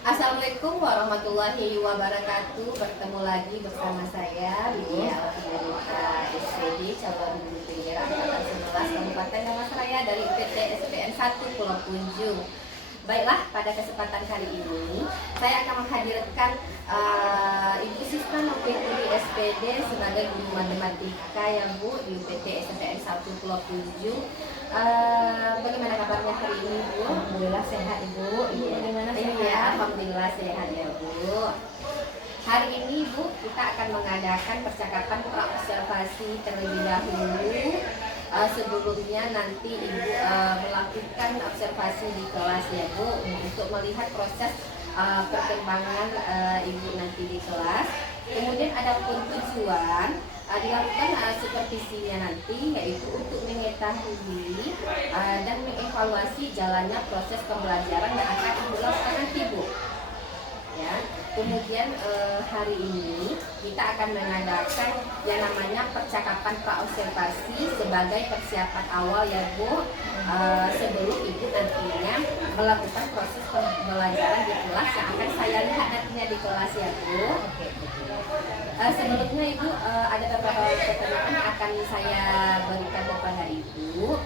Assalamualaikum warahmatullahi wabarakatuh. Bertemu lagi bersama saya Widya Alfianita SPD Cabang Hulu Pinggir Angkatan 11 Kabupaten Damastraya dari PT SPN 1 Pulau Punjung. Baiklah, pada kesempatan kali ini saya akan menghadirkan Ibu Siswa Nopetuli SPD sebagai guru matematika ya Bu di PT SPN 1 Pulau Punjung. Bagaimana kabarnya hari ini Bu? Alhamdulillah sehat Ibu. Ibu bagaimana sehat? Iya, alhamdulillah sehat ya Bu. Hari ini Bu, kita akan mengadakan percakapan praobservasi terlebih dahulu. Sebelumnya nanti Ibu melakukan observasi di kelas ya Bu, untuk melihat proses perkembangan Ibu nanti di kelas. Kemudian ada pun tujuan dilakukan supervisinya nanti, yaitu untuk mengetahui dan mengevaluasi jalannya proses pembelajaran yang akan Ibu lakukan nanti Bu. Ya, kemudian hari ini kita akan mengadakan yang namanya percakapan praobservasi sebagai persiapan awal ya Bu, sebelum Ibu nantinya melakukan proses pembelajaran di kelas yang akan saya lihat nantinya di kelas ya Bu. Sebelumnya Ibu, ada beberapa pertanyaan yang akan saya berikan kepada Ibu.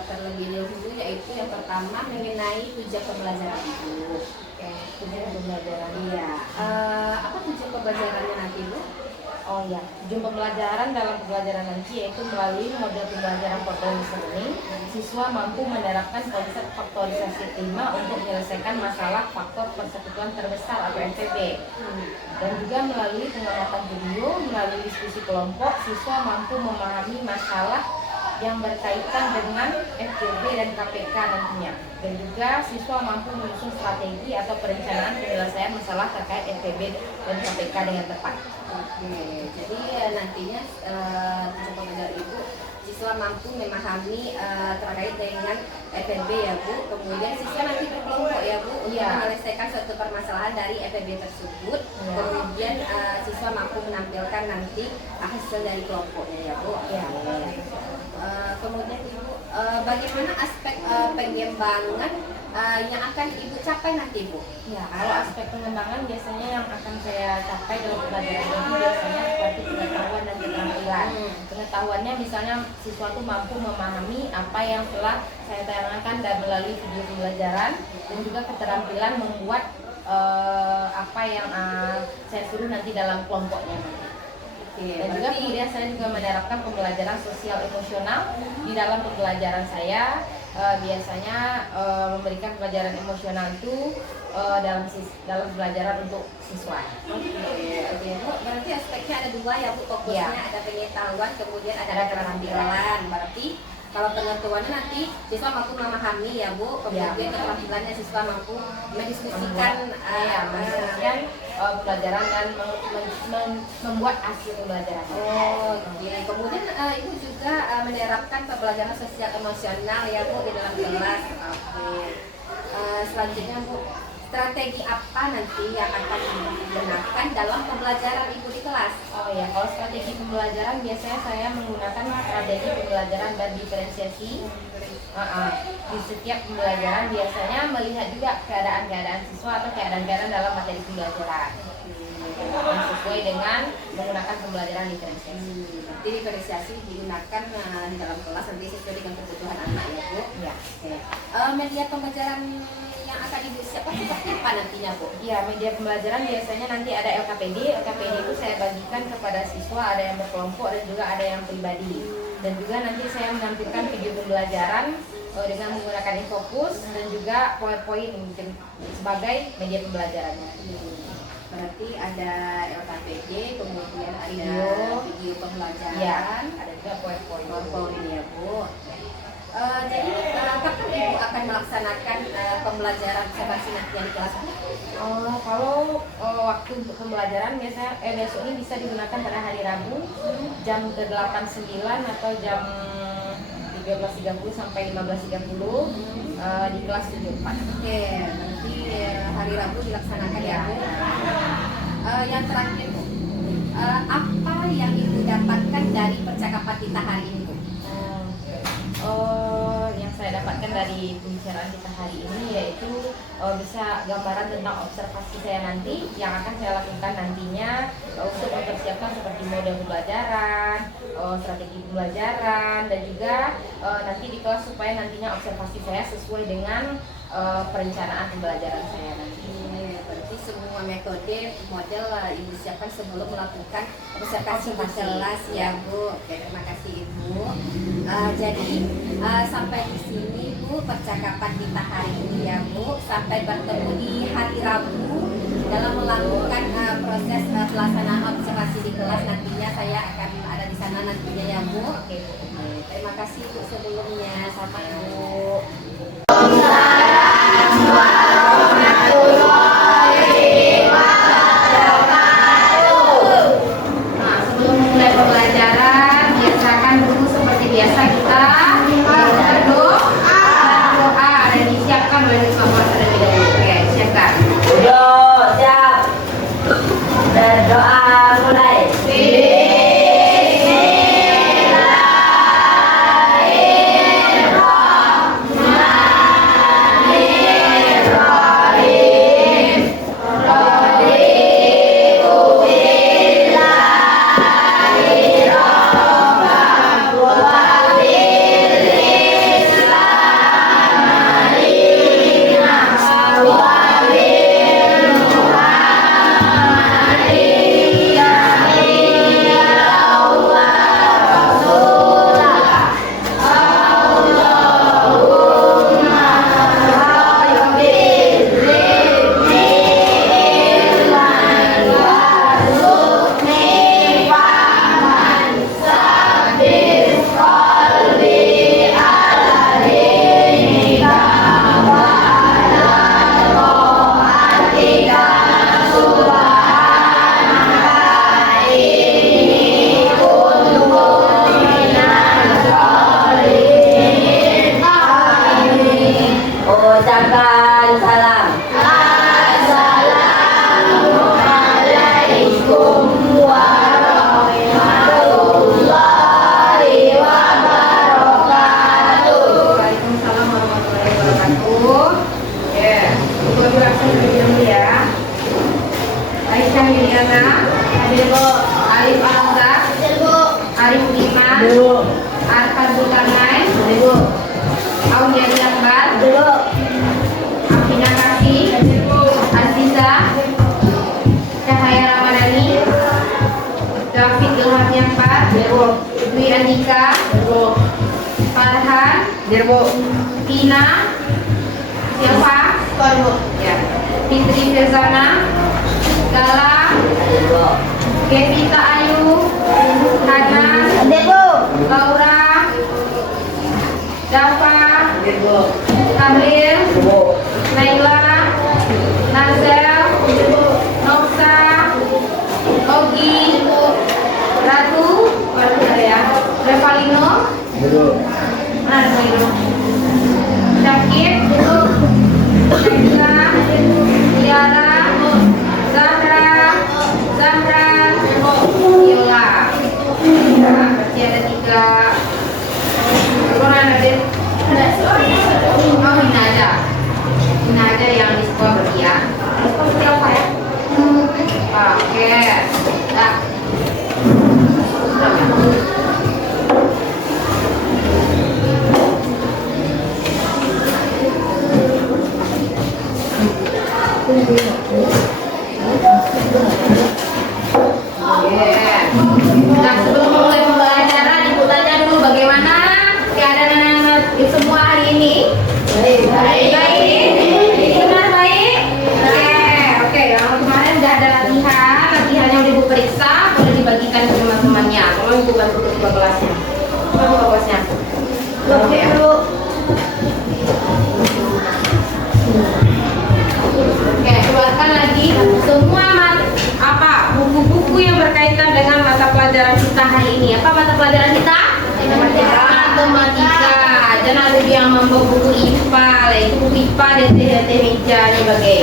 Terlebih dahulu, yaitu yang pertama mengenai tujuan pembelajaran Ibu. Tujuan pembelajaran. Iya. Apa tujuan pembelajarannya nanti Bu? Oh ya, tujuan pembelajaran dalam pembelajaran nanti yaitu melalui model pembelajaran portal listening, siswa mampu menerapkan konsep faktorisasi prima untuk menyelesaikan masalah faktor persekutuan terbesar atau FPB. Dan juga melalui pengamatan video, melalui diskusi kelompok, siswa mampu memahami masalah yang berkaitan dengan FPB dan KPK nantinya. Dan juga siswa mampu menyusun strategi atau perencanaan penyelesaian masalah terkait FPB dan KPK dengan tepat. Oke, jadi nantinya tujuan pembelajaran Ibu, siswa mampu memahami terkait dengan FPB ya Bu. Kemudian siswa nanti berkelompok ya Bu untuk menyelesaikan suatu permasalahan dari FPB tersebut. Kemudian siswa mampu menampilkan nanti hasil dari kelompoknya ya Bu. Kemudian Ibu, bagaimana aspek pengembangan yang akan Ibu capai nanti Bu? Ya, kalau aspek pengembangan biasanya yang akan saya capai dalam pembelajaran ini biasanya seperti pengetahuan dan keterampilan. Pengetahuannya misalnya siswa itu mampu memahami apa yang telah saya terangkan dan melalui video pembelajaran, dan juga keterampilan membuat apa yang saya suruh nanti dalam kelompoknya. Dan juga kemudian saya juga menerapkan pembelajaran sosial emosional di dalam pembelajaran saya. Biasanya memberikan pembelajaran emosional itu dalam pembelajaran untuk siswa. Oke, Bu, berarti aspeknya ada dua ya Bu, fokusnya ada pengetahuan, kemudian ada keterampilan. Berarti kalau pengetahuannya nanti siswa mampu memahami ya Bu, kemudian keterampilannya siswa mampu mendiskusikan pelajaran dan membuat hasil pembelajaran. Kemudian Ibu juga menerapkan pembelajaran sosial emosional ya Bu di dalam kelas. Selanjutnya Bu, strategi apa nanti yang akan digunakan dalam pembelajaran Ibu di kelas? Kalau strategi pembelajaran biasanya saya menggunakan strategi pembelajaran dan diferensiasi. Di setiap pembelajaran biasanya melihat juga keadaan-keadaan siswa atau keadaan-keadaan dalam materi pembelajaran sesuai dengan menggunakan pembelajaran diferensiasi. Jadi diferensiasi digunakan di dalam kelas nanti sesuai dengan kebutuhan anak ya Bu. Ya. Media pembelajaran yang akan Ibu siapkan seperti apa nantinya Bu? Ya, media pembelajaran biasanya nanti ada LKPD. LKPD itu saya bagikan kepada siswa, ada yang berkelompok dan juga ada yang pribadi. Dan juga nanti saya menampilkan video pembelajaran dengan menggunakan infocus dan juga PowerPoint sebagai media pembelajarannya. Berarti ada LKPD, kemudian ada video pembelajaran, ada juga PowerPoint ya Bu. Jadi kapan Ibu akan melaksanakan pembelajaran observasi nanti di kelas Bu? Kalau waktu untuk pembelajaran biasanya besok ini bisa digunakan pada hari Rabu jam ke-8.09 atau jam 13.30 sampai 15.30 di kelas 74. Oke, nanti hari Rabu dilaksanakan ya Bu. Yang terakhir Bu, apa yang Ibu dapatkan dari percakapan kita hari ini Bu? Yang saya dapatkan dari pembicaraan kita hari ini yaitu bisa gambaran tentang observasi saya nanti yang akan saya lakukan nantinya untuk mempersiapkan seperti model pembelajaran, strategi pembelajaran, dan juga nanti di kelas supaya nantinya observasi saya sesuai dengan perencanaan pembelajaran saya nanti. Berarti semua metode model Ibu siapkan sebelum melakukan observasi di kelas ya Bu. Oke, terima kasih Ibu. Jadi sampai di sini Bu percakapan kita hari ini ya Bu. Sampai bertemu di hari Rabu dalam melakukan proses pelaksanaan observasi di kelas. Nantinya saya akan ada di sana nantinya ya Bu. Oke Bu. Terima kasih Bu sebelumnya. Sampai Bu. Biasa kita berdoa dan disiapkan oleh Ketua Kuasa terlebih dahulu. Oke, siapkan. Siap. Berdoa mulai. Ucapkan salam. Assalamualaikum warahmatullahi wabarakatuh. Waalaikumsalam warahmatullahi wabarakatuh. Ya, Ibu langsung dulu ya. Aisyah Liliana, hadir Bu. Arif Alangga, hadir Bu. Arif Iman, hadir Bu. Arfan Zulkarnain, hadir Bu. Aulia Akbar, hadir Bu. Afina Kasih, hadir Bu. Aziza, Cahaya Ramadhani, David Ilham Yampat, hadir Bu. Dwi Andika, hadir Bu. Farhan, hadir Bu. Tina, siapa? Bu. Ya. Fitri Firzana, Gala, Kevita Ayu, Hana, Laura, Dafa, Kamil, Naila, Nazel, Noksa, Ogi, Ratu, Revalino, mana Revalino? Syakib, Naila, Tiara, Zahra, Yola. Ya, berarti ada 3. Mana ada? Oh, ini ada. Ini ada yang di sekolah berarti ya. Sekolah berapa ya? Oke. Nah. Nah, sebelum mulai pembelajaran, Ibu tanya dulu bagaimana keadaan anak-anak semua hari ini? Baik. Benar baik? Oke. Yang kemarin udah ada latihannya udah Ibu periksa, boleh dibagikan ke teman-temannya. Kalau Ibu bantu ketua kelasnya. Ketua kelasnya. Oke. Oke, keluarkan lagi semua buku-buku yang berkaitan dengan mata pelajaran kita hari ini. Apa mata pelajaran kita? Matematika. Jangan ada yang membawa buku IPA, itu buku IPA dan meja nih bagai.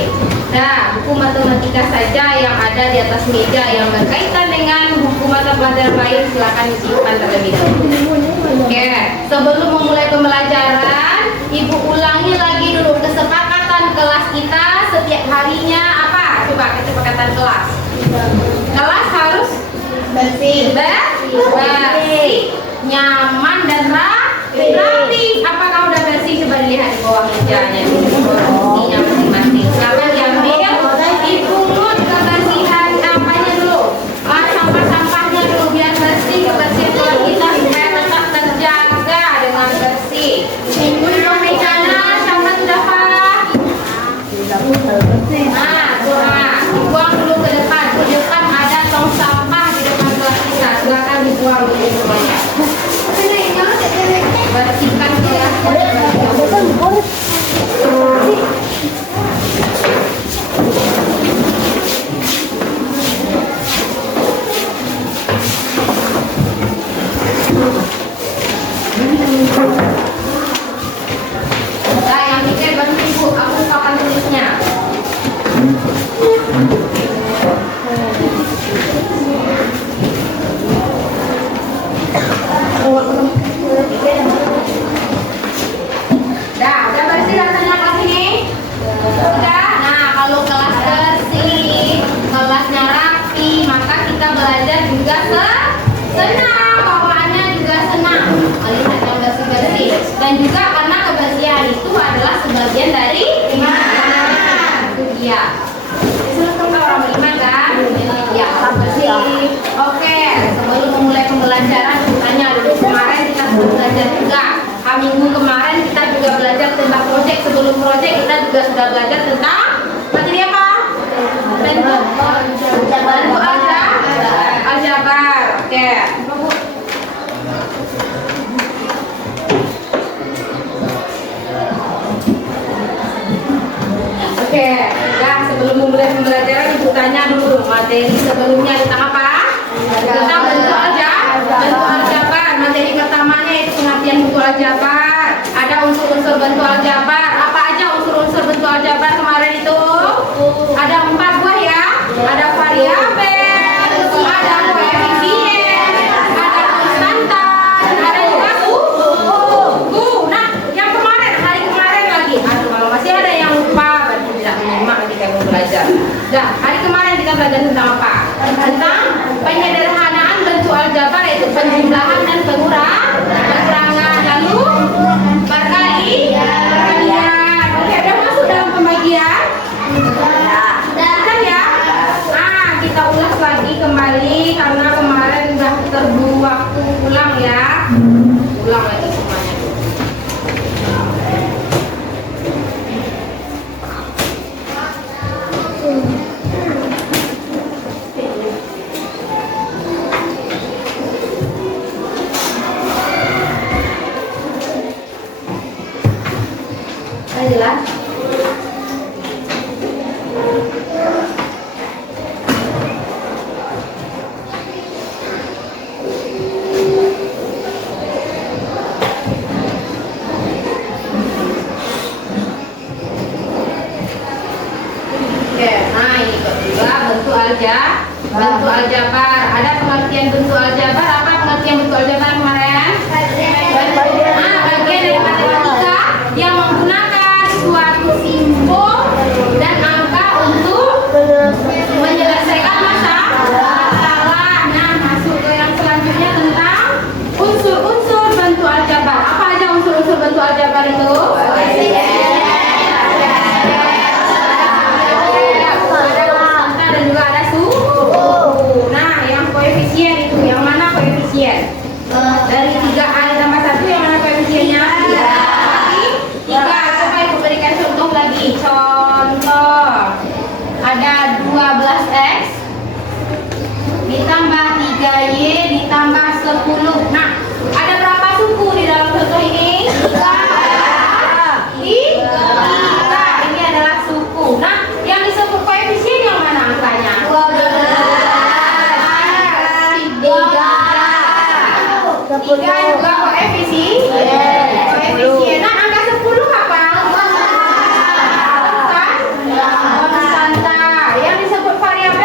Nah, buku matematika saja yang ada di atas meja yang berkaitan dengan buku mata pelajaran lain silakan disimpan terlebih dahulu. Oke, sebelum memulai pembelajaran Ibu ulangi lagi dulu kesepakatan kelas kita setiap harinya apa? Coba kesepakatan kelas. Kelas harus bersih, nyaman dan rapi. Apakah udah bersih? Coba dilihat di bawah mejanya bersihnya masing-masing. Sekarang diambil, dipungut kebersihan apanya dulu, sampah-sampahnya dulu biar bersih. Kebersihan kelas kita supaya tetap terjaga dengan bersih. Untuk mejanya siapa sudah paham? Dibuang dulu ke depan. Di depan ada tong sampah di depan kelas kita. Silakan dibuang dulu semuanya. Bersihkan kelas. Nah, yang pikir bantu ibu. Aku akan tulisnya. Udah bersih rasanya kelas ini? Udah. Nah, kalau kelas bersih, kelasnya rapi, maka kita belajar juga senang, bawaannya juga senang. Melihat yang bersih-bersih. Dan juga karena kebersihan itu adalah sebagian dari iman. Itu dia. Orang beriman kan? Ya, bersih. Oke, sebelum memulai pembelajaran, tanya dulu. Kemarin kita sudah belajar juga. Minggu kemarin kita juga belajar tentang proyek. Sebelum proyek kita juga sudah belajar tentang materi apa? Bentuk aljabar. Oke. Oke, nah sebelum memulai pembelajaran ibu tanya dulu materi sebelumnya tentang apa? Tentang bentuk aljabar. Materi pertamanya itu pengertian bentuk aljabar. Ada unsur-unsur bentuk aljabar. Apa aja unsur-unsur bentuk aljabar kemarin itu? Ada 4 buah ya. Ada variabel, ada koefisien, ada konstanta, ada juga Nah, yang kemarin hari kemarin lagi. Aduh, kalau masih ada yang lupa berarti tidak menyimak ketika mau belajar. Nah, hari kemarin kita belajar tentang apa? Tentang penyederhanaan bentuk aljabar, yaitu penjumlahan dan pengurangan. Lalu perkalian. Oke, udah masuk dalam pembagian? Sudah ya? Nah, kita ulas lagi kembali karena kemarin sudah terburu waktu ulang ya. Ulang lagi semuanya. Jelas? Oke, nah ini kedua bentuk aljabar. Ada pengertian bentuk aljabar. Apa pengertian bentuk aljabar kemarin? Bagian dari matematika yang menggunakan suatu simbol dan angka untuk menyelesaikan masalah. Nah, masuk ke yang selanjutnya tentang unsur-unsur bentuk aljabar. Apa aja unsur-unsur bentuk aljabar itu? Dan juga ada suku. Nah, yang koefisien itu yang mana koefisien? Dari 3A tambah 1 yang mana koefisiennya? 3. Coba ibu berikan contoh lagi. Contoh, ada 12X ditambah 3Y ditambah 10. Nah, ada berapa suku di dalam contoh ini? 3. Ini adalah suku. Nah, yang disebut koefisien yang mana angkanya? 3 juga koefisien. Nah, angka 10 apa? Konstanta. Yang disebut variabel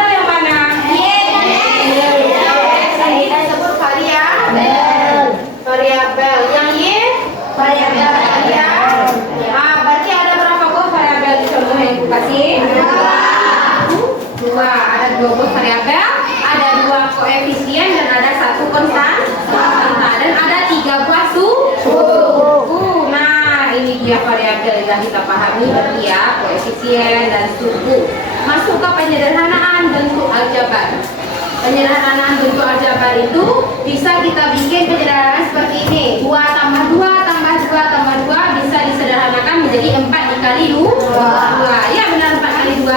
Dua. Ada dua buah variabel, ada dua koefisien dan ada satu konstan. Dan ada tiga buah suku. Nah, ini dia variabel yang kita pahami berarti ya, koefisien dan suku. Masuk ke penyederhanaan bentuk aljabar. Penyederhanaan bentuk aljabar itu bisa kita bikin penyederhanaan seperti ini. 2 tambah 2 tambah 2 tambah 2 bisa disederhanakan menjadi 4 dikali 2. Ya benar 4 kali 2?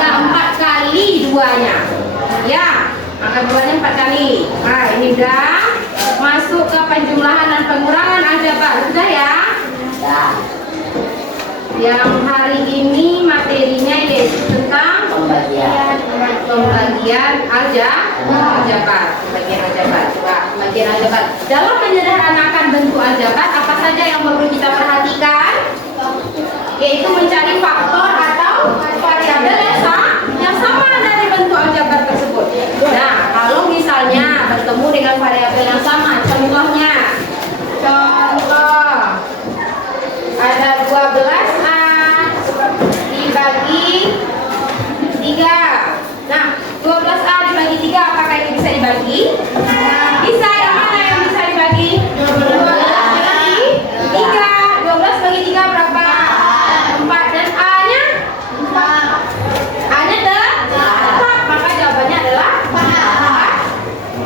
Ya 4 kali 2-nya. Ya, maka 2-nya 4 kali. Nah, ini udah masuk ke penjumlahan dan pengurangan aljabar. Sudah ya? Yang hari ini materinya yaitu tentang pembagian aljabar. Pembagian aljabar. Dalam menyederhanakan bentuk aljabar, apa saja yang perlu kita perhatikan? Yaitu mencari faktor atau variabel yang sama dari bentuk aljabar tersebut. Nah, kalau misalnya bertemu dengan variabel yang sama, contoh ada 12A dibagi 3. Nah, 12A dibagi 3, apakah ini bisa dibagi? Bisa. Yang mana yang bisa dibagi? 12 bagi 3. 12 bagi 3 berapa? 4. Dan A-nya? A-nya 4. Maka jawabannya adalah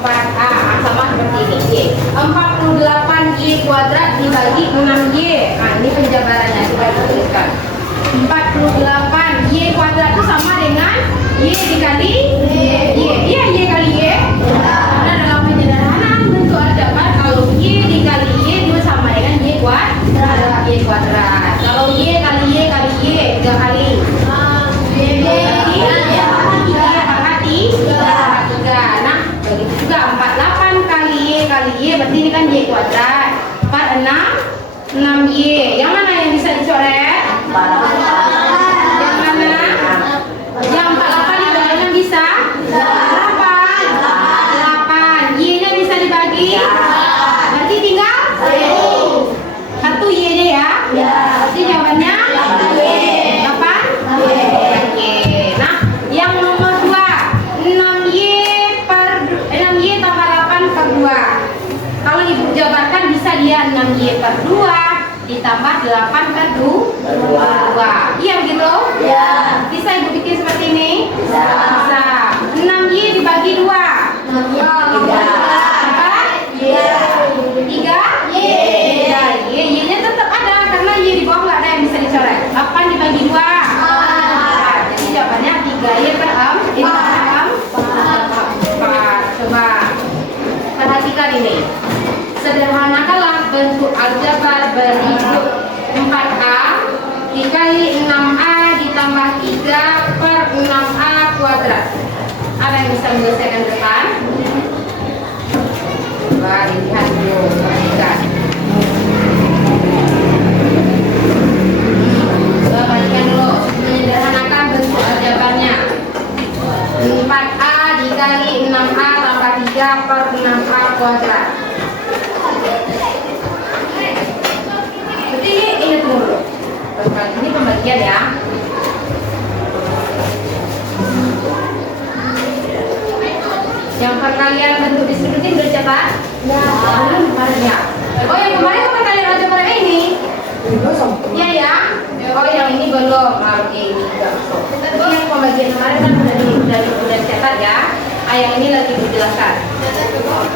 4A. Sama seperti ini. 48Y kuadrat dibagi 6Y. Nah, ini penjabarannya coba dituliskan. 48Y kuadrat itu sama dengan Y dikali Y. Iya, Y kali Y. Karena dalam penyederhanaan bentuk aljabar, kalau Y dikali Y itu sama dengan Y kuadrat. Y kuadrat. Kalau Y kali Y kali Y 3 kali. Y pangkat 3. Nah, begitu juga 48 kali Y berarti ini kan Y kuadrat. 6Y. Yang mana yang bisa dicoret? Yang mana? Yang 48 dibagikan bisa? 8. Y-nya bisa dibagi? Berarti tinggal 1 Y-nya ya? Berarti jawabannya 8. Nah, yang nomor 2, 6Y tambah 8 per 2. Kalau ibu jabarkan bisa dia 6Y per 2 ditambah 8 per 2. Iya begitu? Ya. Bisa ibu bikin seperti ini? Bisa. 6Y dibagi 2. Berapa? 3? Y-nya tetap ada karena Y di bawah nggak ada yang bisa dicoret. 8 dibagi 2. Jadi jawabannya 3Y per 4. Coba perhatikan ini. Sederhanakanlah bentuk aljabar berikut. 4A dikali 6A ditambah 3 per 6A kuadrat. Ada yang bisa menyelesaikan depan? Coba lihat dulu, perhatikan. Coba perhatikan dulu, menyederhanakan bentuk aljabarnya. 4A dikali 6A tambah 3 per 6A kuadrat. Jadi ini dulu. Ini pembagian ya. Yang perkalian bentuk distributif sudah dicatat? Ya. Oh, yang kemarin itu perkalian aljabar ini? Iya ya. Oh, yang ini belum. Oke, ini juga. Tapi yang pembagian kemarin kan sudah dicatat ya. Yang ini lagi dijelaskan.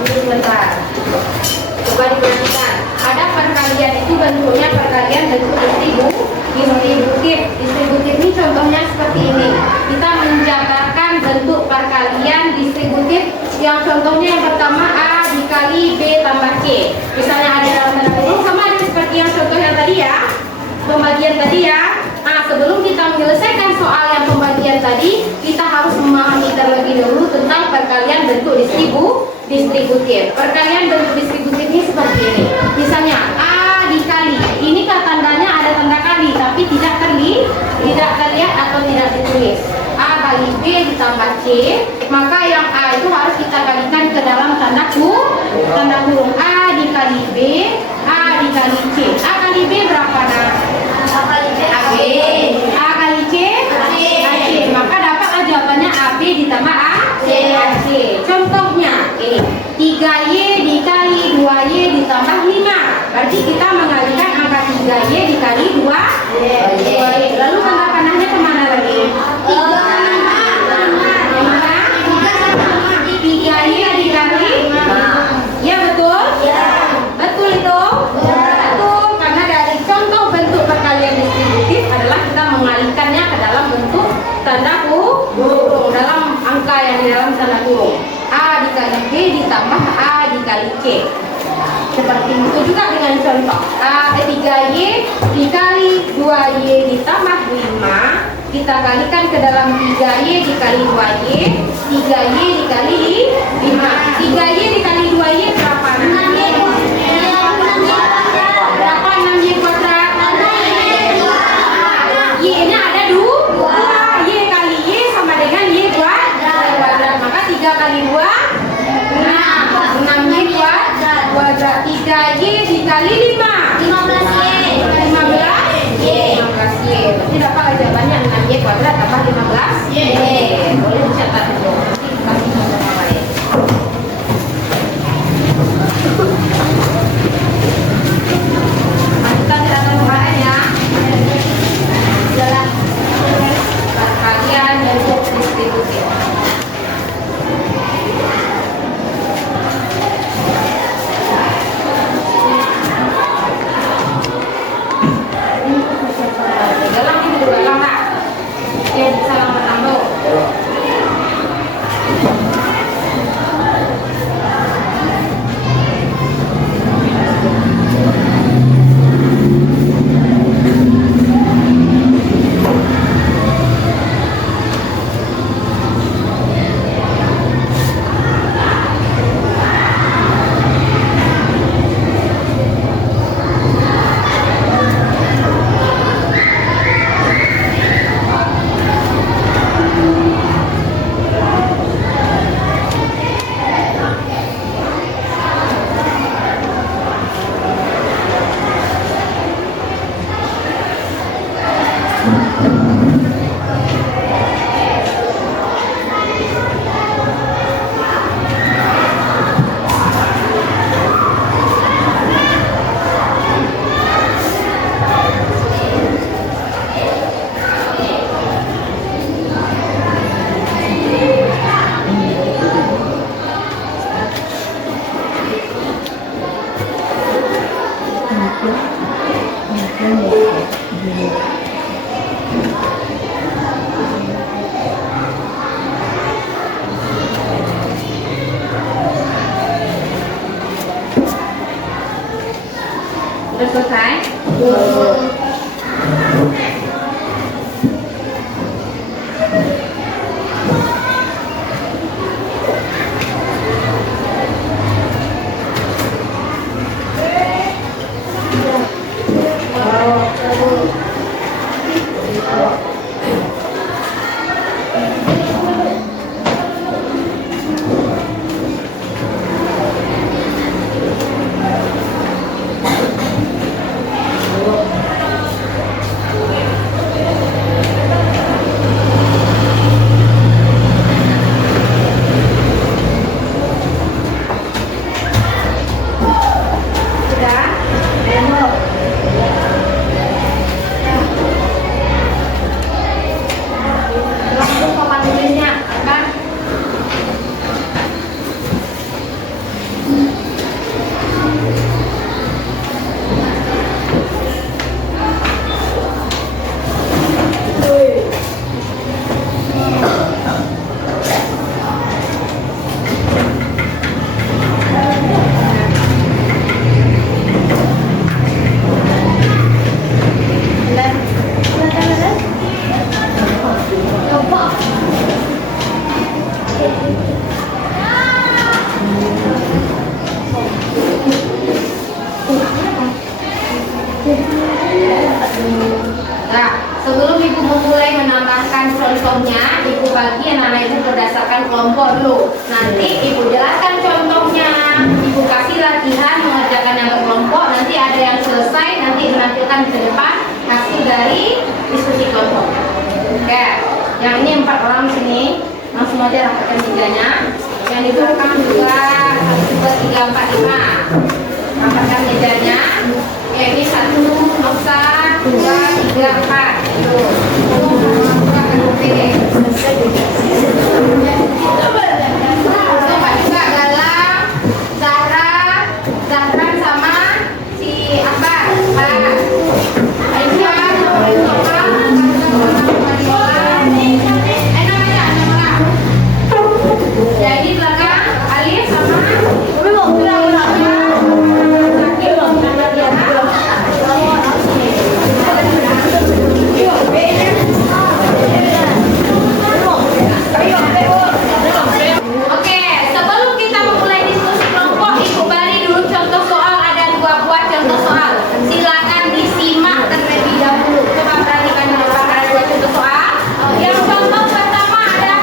Sebentar. Coba diperhatikan. Ada perkalian itu bentuknya perkalian bentuk distributif. Distributif ini contohnya seperti ini. Kita menjabarkan bentuk perkalian distributif yang contohnya yang pertama A dikali B tambah C. Misalnya ada dalam tanda kurung sama seperti yang contoh yang tadi ya. Pembagian tadi ya. Nah, sebelum kita menyelesaikan soal yang pembagian tadi, kita harus memahami terlebih dahulu tentang perkalian bentuk distributif. Perkalian bentuk distributif ini seperti ini. Misalnya A dikali, ini tandanya ada tanda kali, tapi tidak terlihat atau tidak ditulis. A kali B ditambah C, maka yang A itu harus kita kalikan ke dalam tanda kurung. A dikali B, A dikali C. A kali B berapa nak? A kali C. A kali C. A Lalu tanda panahnya kemana lagi? Tiga Y dikali. Ya betul? Betul itu? Betul, karena dari contoh bentuk perkalian distributif adalah kita mengalihkannya ke dalam bentuk tanda kurung dalam angka yang di dalam tanda kurung. A dikali B ditambah A dikali C. Seperti itu juga dengan contoh 3Y dikali 2Y ditambah 5, kita kalikan ke dalam 3Y dikali 2Y, 3Y dikali 5. 3Y dikali 2Y berapa? 6Y. Berapa 6Y kuadrat? Y-nya ada 2. Y kali Y sama dengan Y kuadrat. Maka 3 kali 2 6. 6Y kuadrat. 3Y dikali 5 15Y. Berarti dapat jawabannya 6Y kuadrat tambah 15Y. Boleh dicatat dulu. Nanti kita sama lain. Lanjutkan tidak ada kemarin ya. Jalan kalian bentuk distributif. Dalam ini berulang nak. Salam menambah. Sudah selesai? Nah, sebelum Ibu memulai menambahkan contohnya, Ibu bagi anak-anak Ibu berdasarkan kelompok dulu. Nanti Ibu jelaskan contohnya, Ibu kasih latihan mengerjakan yang berkelompok. Nanti ada yang selesai, nanti menampilkan ke depan hasil dari diskusi kelompok. Oke, yang ini 4 orang sini, langsung aja rapatkan tiganya. Yang di belakang juga 1, 2, 3, 4, 5. Rapatkan mejanya. Oke, ini 1, 2, 3. Enggak 4. Terus. Coba juga Galang, Zahran sama si apa? Aisyah, jadi belakang Alif sama Oke, sebelum kita memulai diskusi kelompok, Ibu beri dulu contoh soal. Ada 2 buah contoh soal. Silakan disimak terlebih dahulu. Coba perhatikan dulu, ada 2 contoh soal. Yang contoh pertama ada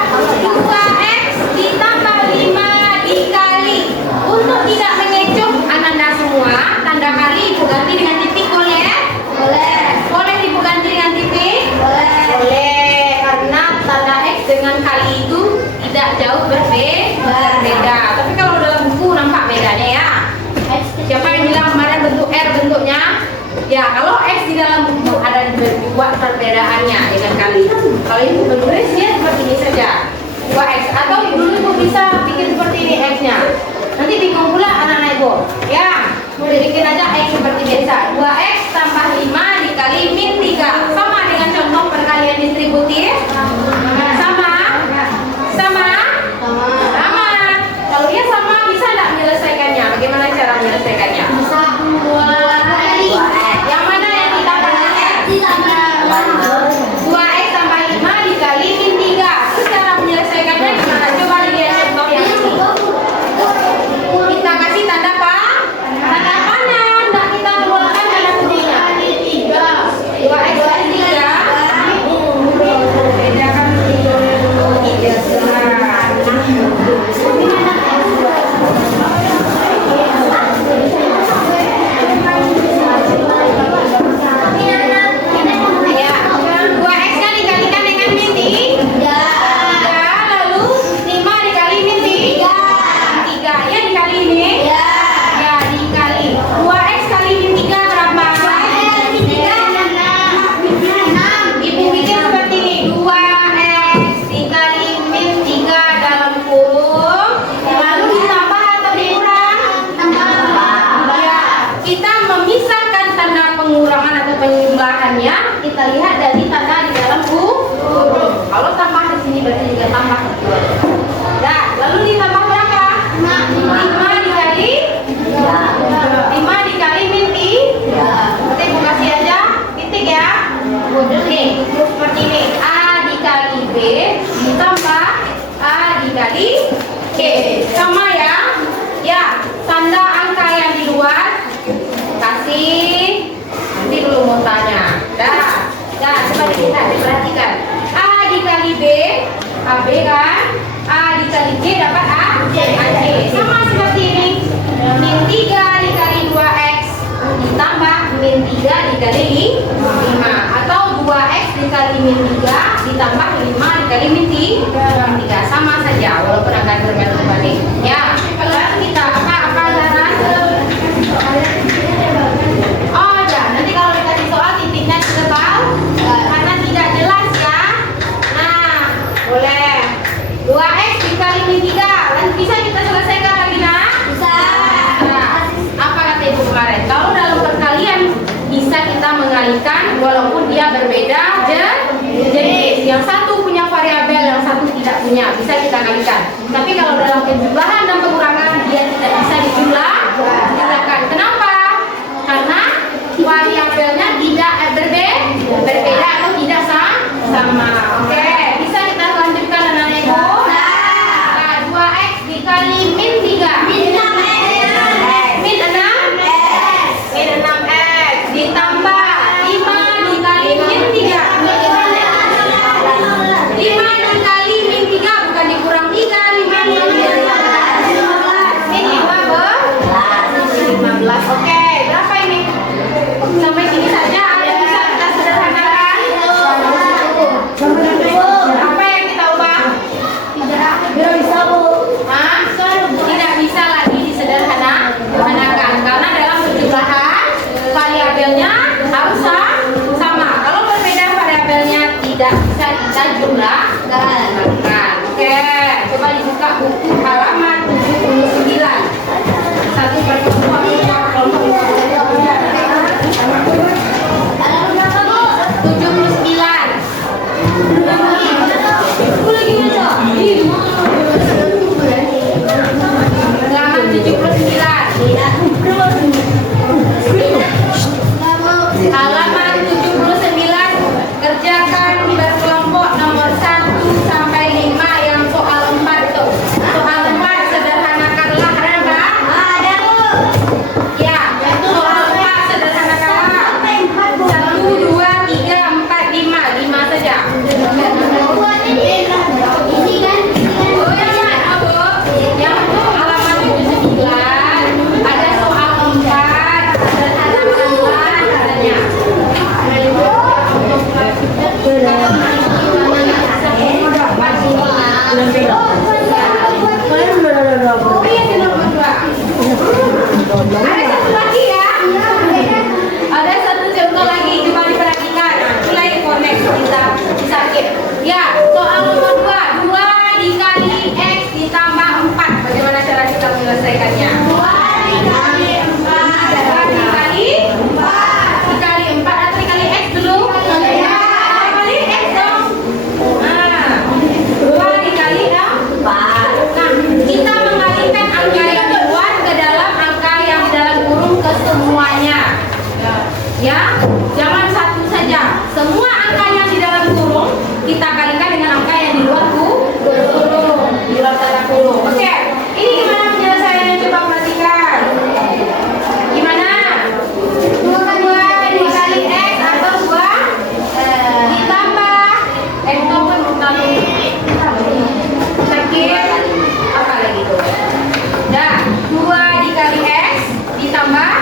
2x ditambah 5 dikali. Untuk tidak mengecoh anak-anak semua, tanda kali Ibu ganti dengan titik boleh? Boleh. Boleh Ibu ganti dengan titik? Boleh. Boleh, karena tanda x dengan kali itu tidak jauh berbeda. Tapi kalau dalam buku nampak bedanya ya. Siapa yang bilang kemarin bentuk R bentuknya? Ya, kalau X di dalam buku ada dibuat perbedaannya dengan kali. Kalau Ibu menulis ya seperti ini saja, 2X. Atau Ibu bisa bikin seperti ini X-nya. Nanti bingung pula anak-anak Ibu. Ya, boleh bikin aja X seperti biasa. 2X tambah 5 dikali min 3. Sama dengan contoh perkalian distributif. Sama? Sama? Sama. Kalau dia sama, bisa nggak menyelesaikannya? Bagaimana cara menyelesaikannya? Bisa. Yang mana yang ditambah? 2x tambah 5 dikali min 3. Terus cara menyelesaikannya gimana? Coba lihat contoh yang ini. Kita kasih tanda apa? Tanda panah. Nggak kita keluarkan tanda kuningnya. 2x kali 3. Bedakan penjumlahannya kita lihat dari tanda di dalam huruf. Kalau tambah di sini berarti juga tambah. Nah, lalu ditambah berapa? 5 dikali 5 dikali min 3. Berarti Ibu kasih aja titik ya. Nih, seperti ini. A dikali B ditambah A dikali G. Sama ya? Ya, tanda angka yang di luar kasih. Nanti dulu mau tanya. Dah, coba dilihat, diperhatikan. A dikali B, AB kan? A dikali G dapat AC. Sama seperti ini. Min 3 dikali 2x ditambah min 3 dikali 5. Atau 2x dikali min 3 ditambah 5 dikali min 3. Sama saja, walaupun agak berbeda kembali. Ya, kalau kita apa Zahran? Oh ya, nanti kalau dikasih soal titiknya ditebal karena tidak jelas ya. Nah, boleh 2x dikali min 3. Bisa kita selesaikan lagi nak? Bisa. Nah, apa kata Ibu kemarin? Kalau dalam perkalian bisa kita mengalihkan walaupun dia berbeda jenis. Yang satu punya variabel, yang satu tidak punya. Bisa kita alihkan. Tapi kalau dalam penjumlahan dan pengurangan dia tidak bisa dijumlahkan. Kenapa? Karena variabelnya tidak berbeda atau tidak sama. Oke, bisa kita lanjutkan anak-anak Ibu. Nah, 2x dikali min 3. Min 6x ditambah 5 dikali min 3. 5 dikali min 3 bukan dikurang 3. 5 min 3. soal nomor 2. 2 dikali X ditambah 4. Bagaimana cara kita menyelesaikannya? 2 dikali 4. 2 dikali 4. Dikali 4 atau dikali X dulu? Ya, dikali X dong. Nah, 2 dikali 4. Nah, kita mengalihkan angka yang di luar ke dalam angka yang di dalam kurung ke semuanya. Ya, jangan satu saja. Semua angka yang di dalam kurung kita kalikan dengan angka yang di luar kurung, di luar tanda kurung. Oke, ini gimana penyelesaiannya? Coba perhatikan. Gimana? 2 dikali X atau 2 ditambah X sakit apa lagi tuh? Dah, 2 dikali X ditambah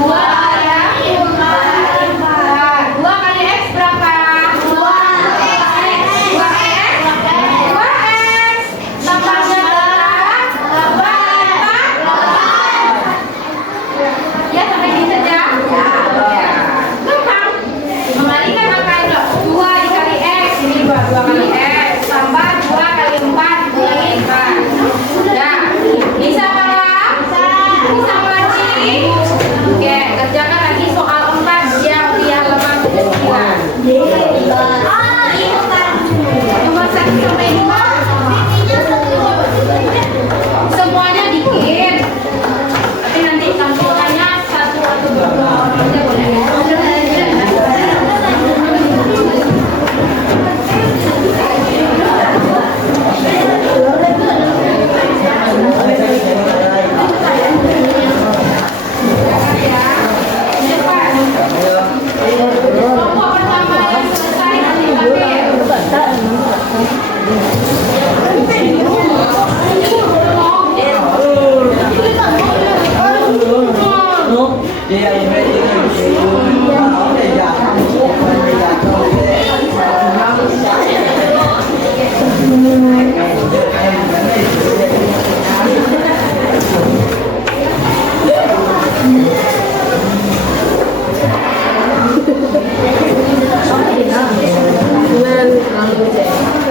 2 ya. 2 kali X berapa? 2X. 2X. Tambahnya berapa? 8. Ya, sampai ini saja. Ya. Gampang. Mengalihkan angka itu. 2 dikali X, ini 2 kali X. Tambah 2 kali 4 dikali 4. Dah. Bisa Pak? Bisa Pakcik? Oke, kerjakan lagi soal 4 yang dia lemah kecil-kecilan. Nomor 1 sampai 2. Semuanya dikit. Tapi nanti tampilannya 1 atau 2 aja boleh. Kelompok pertama yang selesai nanti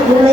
Bulan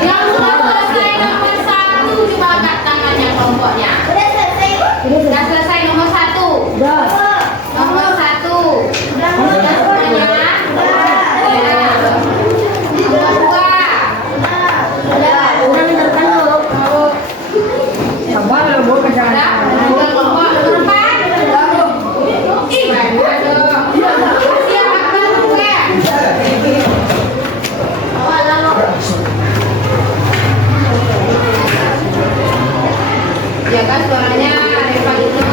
Yang sudah selesai nomor 1 diangkat tangannya kelompoknya. Sudah selesai nomor 1. Nomor 1. Sudah semuanya? Ya. Nomor 2. Sudah. Nomor kelompok nomor 4. Ih, aduh. Siap apa juga? Jaga suaranya, Reva itu.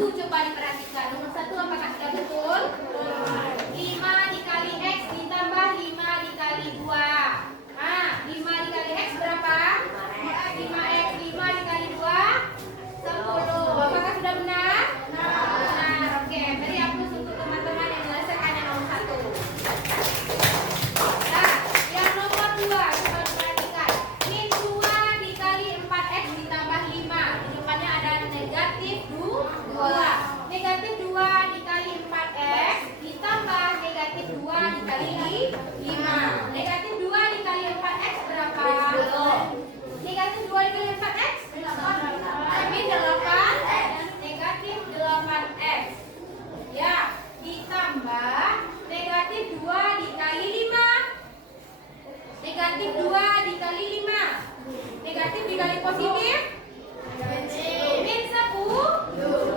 1 coba diperhatikan. Nomor 1 apakah sudah betul? 5 dikali X ditambah 5 dikali 2. 5 dikali X berapa? 5X. 5 dikali 2 10. Apakah sudah benar? Benar. Oke, beri hapus untuk teman-teman yang menyelesaikan yang nomor 1. Nah, yang nomor 2 coba perhatikan. Min 2 dikali 4X ditambah 5. Di depannya ada negatif 2. Negatif 2 dikali 4X ditambah negatif 2 dikali 5. Negatif 2 dikali 4X berapa? Negatif 2 dikali 4X? Min 8. Negatif 8X. Ya, ditambah negatif 2 dikali 5. Negatif 2 dikali 5. Negatif dikali positif? Min 10.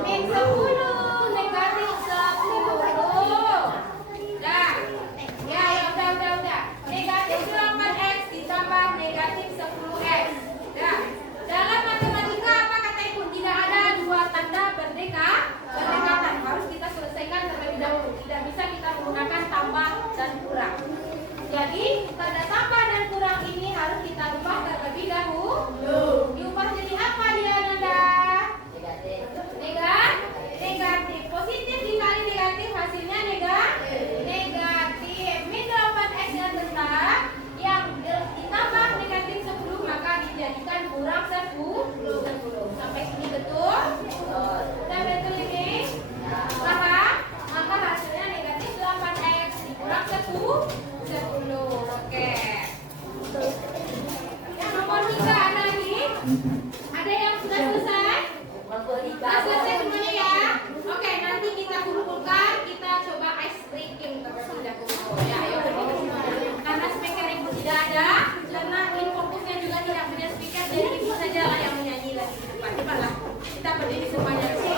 Min 10. Negatif 10. Dah. Ya, udah. Negatif 8X ditambah negatif 10X. Dah. Dalam matematika apa kata ibu? Tidak ada dua tanda berdekatan. Harus kita selesaikan terlebih dahulu. Tidak bisa kita menggunakan tambah dan kurang. Jadi tanda tambah dan kurang ini harus kita ubah terlebih dahulu. Diubah jadi apa dia, Nanda? Negatif. Positif dikali negatif hasilnya negatif. Min 8X yang tetap yang ditambah negatif 10 maka dijadikan kurang 10. Sampai sini betul? Dan betul ini? Paham? Maka hasilnya negatif 8X dikurang 10. Oke. Yang nomor 3 ada lagi? Ada yang sudah selesai? Sudah selesai semuanya ya? Oke, nanti kita kumpulkan, kita coba ice breaking terlebih dahulu. Ya, ayo kita semuanya. Karena speaker ibu tidak ada, karena infokusnya juga tidak punya speaker, jadi ibu saja lah yang menyanyi lagi di depan. Cepatlah, kita berdiri semuanya di sini.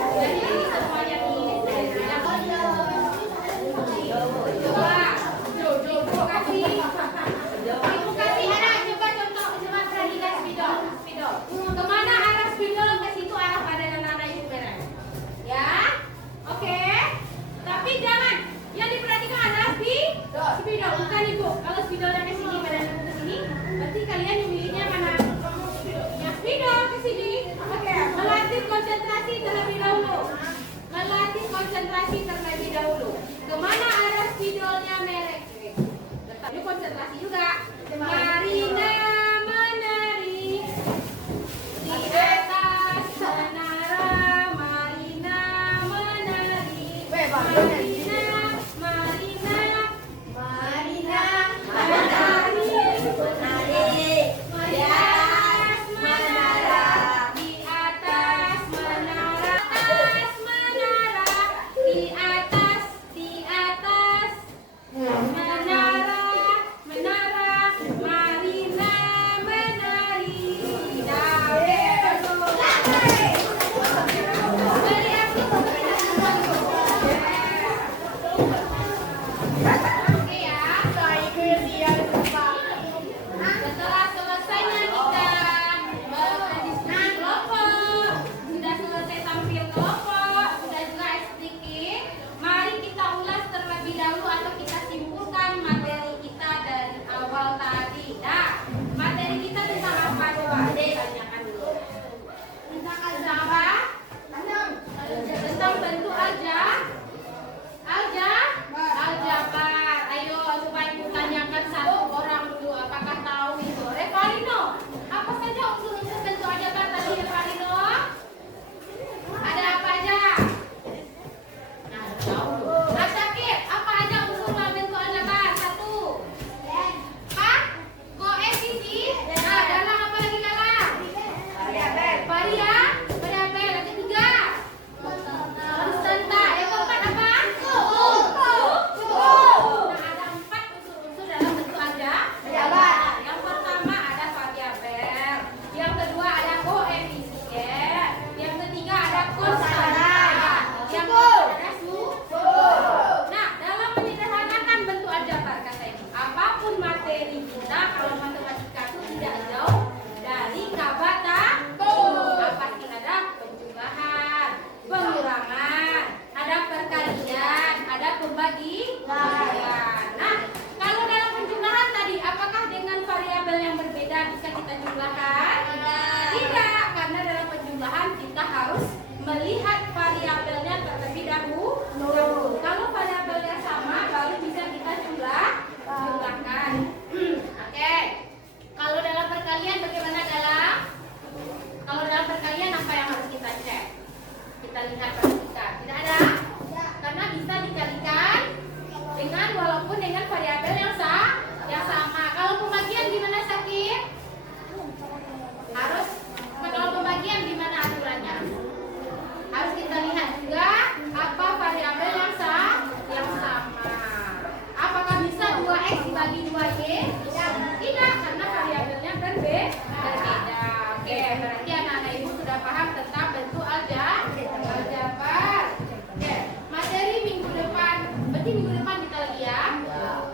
Jadi semuanya di coba, ibu kasih arah, coba contoh, coba perhatikan spidol. Kemana arah spidol? Ke situ arah badan anak-anak ibu merah. Ya, oke. Tapi jangan, yang diperhatikan adalah spidol, bukan ibu. Kalau spidolnya ke sini, badan ibu ke sini, berarti kalian memilihnya mana? Yang spidol ke sini. Oke, melatih konsentrasi terlebih dahulu. Kemana arah spidolnya merek? Ini konsentrasi juga. Marina menari di atas menara. Marina menari. Marina menari. kita lihat pada kita? Tidak ada? Karena bisa dikalikan dengan walaupun dengan variabel yang sama. Kalau pembagian gimana Sakit? Harus kalau pembagian gimana aturannya? Harus kita lihat juga apa variabel yang sama. Apakah bisa 2x dibagi 2y? Tidak, karena variabelnya berbeda. Oke, berarti anak-anak ibu sudah paham tentang bentuk aljabar. Oke, materi minggu depan, berarti minggu depan kita lagi ya.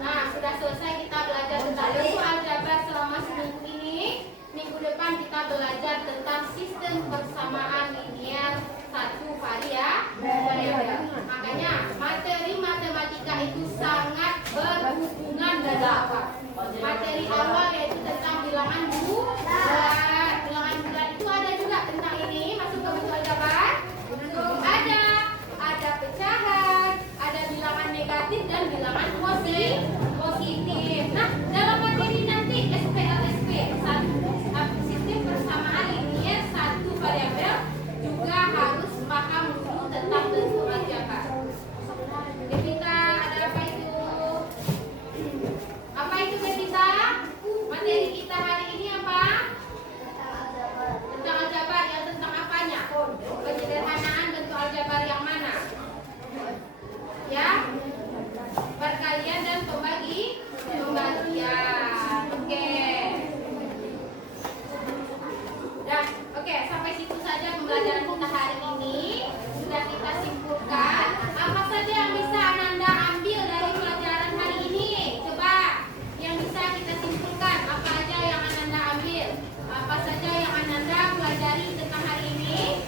Nah, sudah selesai kita belajar tentang bentuk aljabar selama seminggu ini. Minggu depan kita belajar tentang sistem persamaan linier satu variabel. Makanya materi matematika itu sangat berhubungan dengan materi awal yaitu tentang bilangan bulat. Bilangan bulat itu ada juga tentang ini masuk ke bentuk aljabar. Ada pecahan, ada bilangan negatif dan bilangan positif. Nah, dalam materi nanti SPLSP sistem persamaan linier satu variabel juga harus paham dulu tentang bentuk aljabar. Devita, ada apa itu? Apa itu Devita? Materi kita hari ini apa? Tentang aljabar. Yang tentang apanya? Penyederhanaan bentuk aljabar yang mana? Ya, perkalian dan pembagian. Oke, sampai situ saja pembelajaran kita hari ini. Sudah kita simpulkan. Apa saja yang bisa Ananda ambil dari pelajaran hari ini? Coba yang bisa kita simpulkan. Apa aja yang Ananda ambil? Apa saja yang Ananda pelajari tentang hari ini?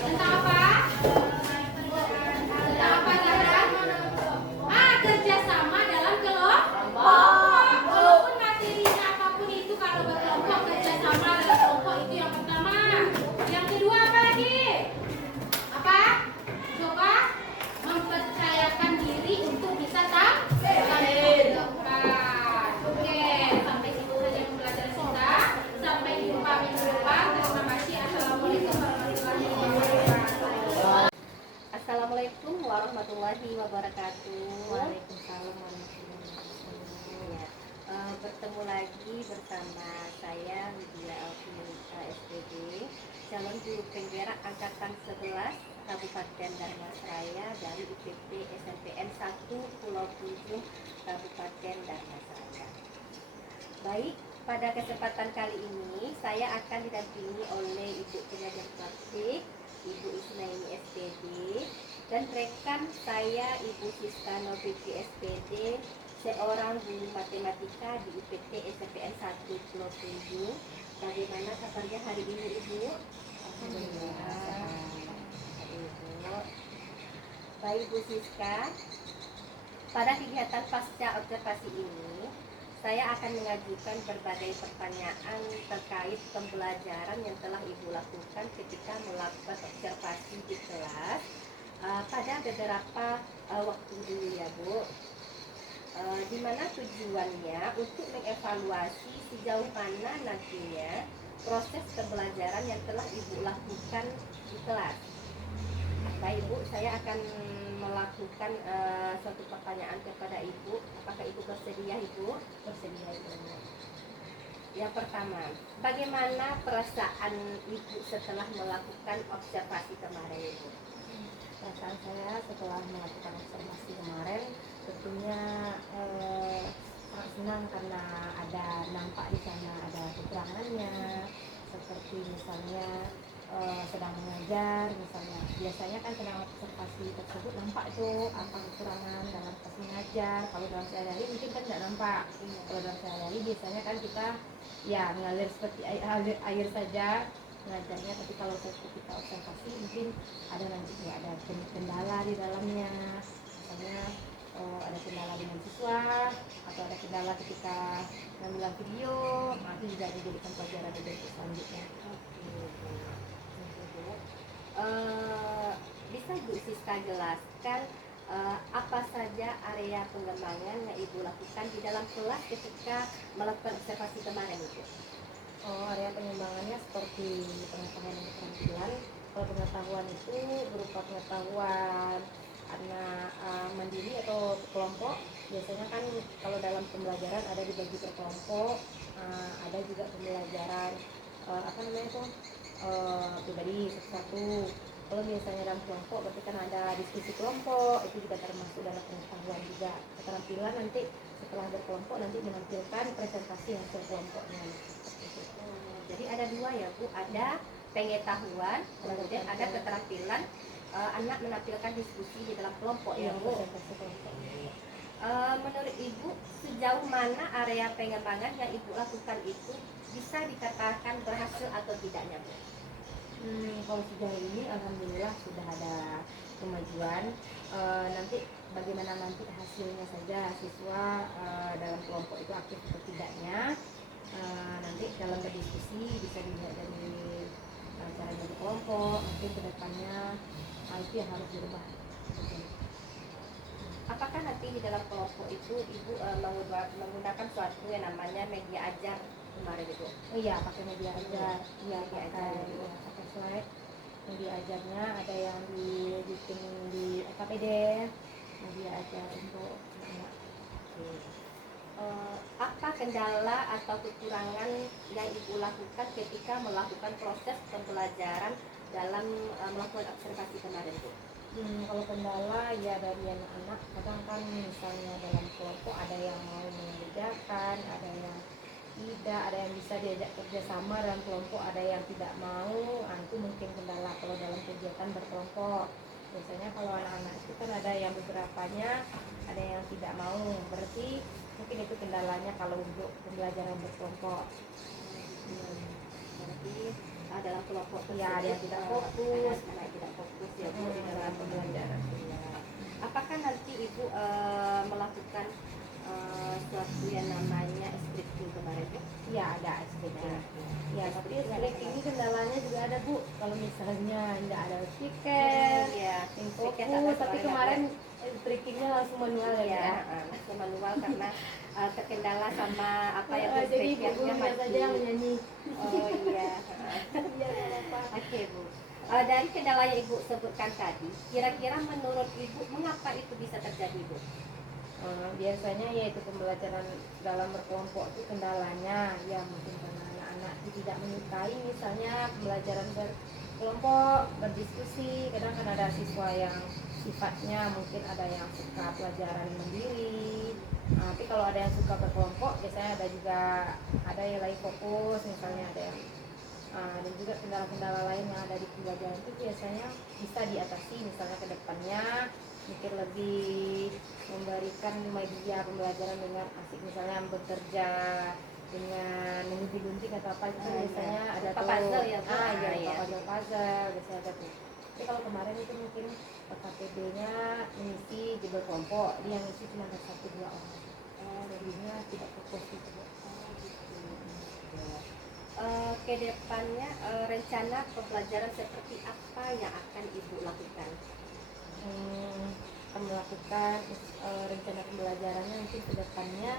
Tentang apa? Tentang apa, Zahra? Kerjasama dalam kelompok. Walaupun materinya apapun itu, kalau berkelompok kerjasama dalam kelompok itu yang pertama. Yang kedua apa lagi? Apa? Coba mempercayakan diri untuk bisa tampil. Oke, sampai situ saja pembelajaran kita. Sampai jumpa minggu depan. Terima kasih. Assalamualaikum warahmatullahi wabarakatuh. Assalamualaikum warahmatullahi wabarakatuh. Waalaikumsalam warahmatullahi wabarakatuh. Ya, bertemu lagi bersama saya Widya Alfinita SPD, calon guru penggerak angkatan 11 Kabupaten Dharmasraya dari IPP SMPN 1 Pulau Punjung Kabupaten Dharmasraya. Baik, pada kesempatan kali ini saya akan didampingi oleh Ibu Pengajar Praktik Ibu Isnaini SPD dan rekan saya Ibu Siska Noviti SPD, seorang guru matematika di IPT SMPN 1 Pulau Punjung. Bagaimana kabarnya hari ini Ibu? Alhamdulillah. Ibu. Baik Bu Siska, pada kegiatan pasca observasi ini saya akan mengajukan berbagai pertanyaan terkait pembelajaran yang telah Ibu lakukan ketika melakukan observasi di kelas pada beberapa waktu dulu ya Bu, di mana tujuannya untuk mengevaluasi sejauh mana nantinya proses pembelajaran yang telah Ibu lakukan di kelas. Baik Bu, saya akan melakukan suatu pertanyaan kepada Ibu. Apakah Ibu bersedia Ibu? Bersedia Ibu. Yang pertama, bagaimana perasaan Ibu setelah melakukan observasi kemarin Ibu? Perasaan saya setelah melakukan observasi kemarin tentunya sangat senang karena ada nampak di sana ada kekurangannya, seperti misalnya sedang mengajar, misalnya biasanya kan sedang observasi tersebut nampak itu apa kekurangan dalam proses mengajar. Kalau dalam sehari-hari mungkin kan tidak nampak. Kalau dalam sehari-hari biasanya kan kita ya mengalir seperti air saja mengajarnya, tapi kalau kita observasi mungkin ada nanti ya ada kendala di dalamnya, misalnya ada kendala dengan siswa atau ada kendala ketika mengambil video, nanti juga dijadikan pelajaran untuk selanjutnya. Bisa Bu Siska jelaskan apa saja area pengembangan yang Ibu lakukan di dalam kelas ketika melakukan observasi kemarin Ibu? Area pengembangannya seperti pengetahuan keterampilan. Kalau pengetahuan itu berupa pengetahuan anak mandiri atau kelompok. Biasanya kan kalau dalam pembelajaran ada dibagi per kelompok, ada juga pembelajaran apa namanya tuh pribadi satu-satu. Kalau biasanya dalam kelompok berarti kan ada diskusi kelompok, itu juga termasuk dalam pengetahuan juga. Keterampilan nanti setelah berkelompok nanti menampilkan presentasi hasil kelompoknya. Jadi ada dua ya Bu, ada pengetahuan, kemudian ada keterampilan anak menampilkan diskusi di dalam kelompok ya Bu. Presentasi kelompok. Menurut Ibu, sejauh mana area pengembangan yang Ibu lakukan itu bisa dikatakan berhasil atau tidaknya Bu? Kalau sejauh ini alhamdulillah sudah ada kemajuan. Nanti bagaimana nanti hasilnya saja siswa dalam kelompok itu aktif atau tidaknya, nanti dalam berdiskusi bisa dilihat dari caranya berkelompok. Mungkin kedepannya itu yang harus dirubah. Apakah nanti di dalam kelompok itu Ibu menggunakan suatu yang namanya media ajar kemarin itu? Oh iya, pakai media ajar. Iya, Media pakai ajar. pakai slide. Media ajarnya ada yang dibikin di FKPD, media ajar untuk anak. Apa kendala atau kekurangan yang Ibu lakukan ketika melakukan proses pembelajaran dalam melakukan observasi kemarin Bu? Kalau kendala ya dari anak-anak, kadang kan misalnya dalam kelompok ada yang mau mengerjakan, ada yang tidak, ada yang bisa diajak kerjasama dalam kelompok, ada yang tidak mau. Itu mungkin kendala kalau dalam kegiatan berkelompok. Biasanya kalau anak-anak itu kan ada yang beberapanya ada yang tidak mau, berarti mungkin itu kendalanya kalau untuk pembelajaran berkelompok. Berarti dalam kelompok Ya, ada yang tersebut, tidak fokus. anak tidak fokus ya Bu di dalam Dalam pembelajaran. Apakah nanti Ibu melakukan suatu yang namanya scripting kemarin Bu? Ya, ada SPT. Ya, tapi SPT ini kendalanya juga ada Bu. Kalau misalnya tidak ada speaker, Iya, yang speaker fokus, tak tapi ada kemarin trikingnya langsung manual ya. Iya, langsung manual karena terkendala sama apa yang Jadi speakernya ibu saja yang menyanyi. Oh iya. Iya, nggak apa-apa. Oke Bu. Dari kendala yang Ibu sebutkan tadi, kira-kira menurut Ibu mengapa itu bisa terjadi Bu? Biasanya yaitu pembelajaran dalam berkelompok itu kendalanya ya mungkin karena anak-anak itu tidak menyukai misalnya pembelajaran berkelompok, berdiskusi. Kadang kan ada siswa yang sifatnya mungkin ada yang suka pelajaran mandiri. Tapi kalau ada yang suka berkelompok, biasanya ada juga ada yang lagi fokus, misalnya ada yang dan juga kendala-kendala lain yang ada di pembelajaran itu biasanya bisa diatasi. Misalnya ke depannya mungkin lebih memberikan media pembelajaran dengan asik, misalnya bekerja dengan mengunci-unci atau apa itu biasanya ada tuh. Puzzle ya Bu? Iya, puzzle biasanya ada tuh. Tapi kalau kemarin itu mungkin KPD-nya mengisi di berkelompok, dia yang isi cuma ada 1-2 orang. Lebihnya tidak fokus gitu. Ke depannya rencana pembelajaran seperti apa yang akan Ibu lakukan? Akan melakukan rencana pembelajarannya mungkin ke depannya,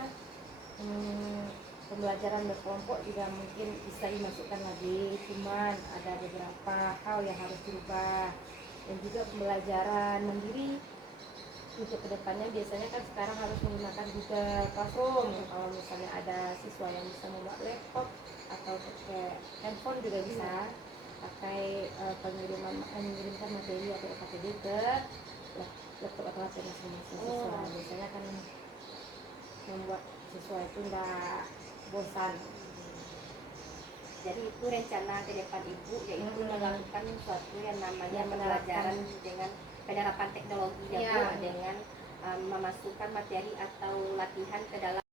pembelajaran berkelompok juga mungkin bisa dimasukkan lagi, cuman ada beberapa hal yang harus dirubah. Dan juga pembelajaran mandiri untuk kedepannya biasanya kan sekarang harus menggunakan Google Classroom. Kalau misalnya ada siswa yang bisa membuat laptop atau pakai handphone juga bisa pakai mengirimkan materi atau KPD ke laptop atau HP masing-masing siswa. Biasanya kan membuat siswa itu nggak bosan. Jadi itu rencana ke depan Ibu, yaitu melakukan suatu yang namanya pembelajaran dengan penerapan teknologi ya Bu, dengan memasukkan materi atau latihan ke dalam